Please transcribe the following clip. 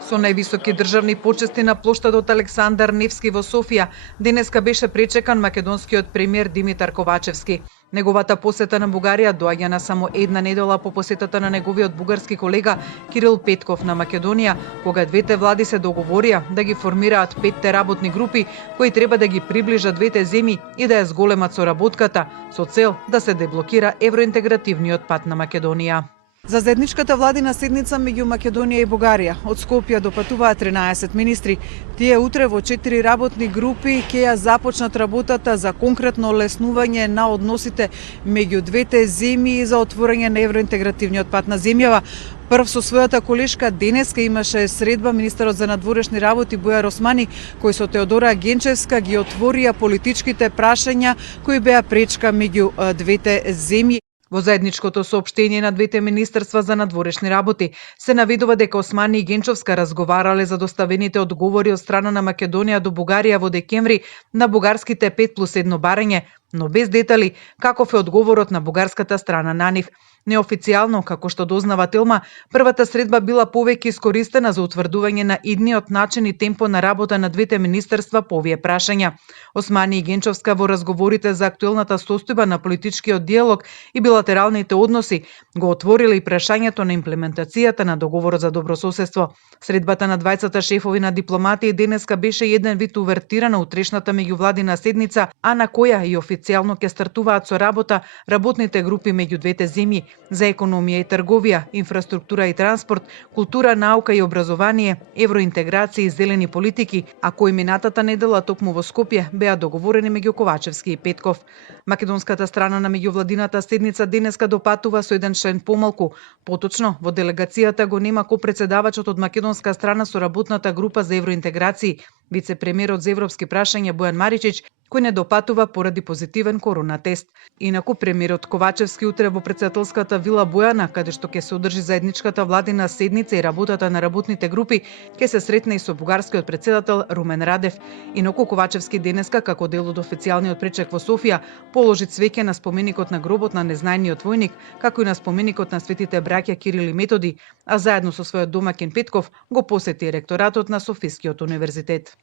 Со највисоки државни почести на плоштадот Александар Невски во Софија, денеска беше пречекан македонскиот премиер Димитар Ковачевски. Неговата посета на Бугарија доаѓа на само една недела по посетата на неговиот бугарски колега Кирил Петков на Македонија, кога двете влади се договорија да ги формираат 5 работни групи кои треба да ги приближат двете земји и да ја зголемат соработката со цел да се деблокира евроинтегративниот пат на Македонија. За заедничката владина седница меѓу Македонија и Бугарија од Скопје допатуваат 13 министри. Тие утре во 4 работни групи ќе ја започнат работата за конкретно олеснување на односите меѓу двете земји и за отворање на евроинтегративниот пат на земјава. Прв со својата колешка денеска имаше средба министерот за надворешни работи Бујар Османи, кој со Теодора Генчевска ги отворија политичките прашања кои беа пречка меѓу двете земји. Во заедничкото соопштение на двете министерства за надворешни работи се наведува дека Османи и Генчовска разговарале за доставените одговори од страна на Македонија до Бугарија во декември на бугарските 5+1 барање, но без детали каков е одговорот на бугарската страна на нив. Неофицијално, како што дознава Телма, првата средба била повеќе искористена за утврдување на идниот начин и темпо на работа на двете министерства по овие прашања. Османи и Генчовска во разговорите за актуелната состојба на политичкиот диалог и билатералните односи го отвориле и прашањето на имплементацијата на договорот за добрососедство. Средбата на двајцата шефови на дипломатија денеска беше еден вид увертира на утрешната меѓувладина седница, а на која и официјално ќе стартуваат со работа работните групи меѓу двете земји за економија и трговија, инфраструктура и транспорт, култура, наука и образование, евроинтеграција и зелени политики, а кои минатата недела токму во Скопје беа договорени меѓу Ковачевски и Петков. Македонската страна на меѓувладината седница денеска допатува со еден член помалку. Поточно, во делегацијата го нема копредседавачот од македонска страна со работната група за евроинтеграција, вице-премиерот за европски прашања Бојан Маричич, кој не допатува поради позитивен корона тест. Инаку премиерот Ковачевски утре во претседателската вила Бојана, каде што ќе се одржи заедничката владина седница и работата на работните групи, ќе се сретне и со бугарскиот претседател Румен Радев. Инаку Ковачевски денеска, како дел од официјалниот пречек во Софија, положи цвеќе на споменикот на гробот на незнаениот војник, како и на споменикот на светите браќа Кирил и Методи, а заедно со својот домаќин Петков го посети ректоратот на Софискиот универзитет.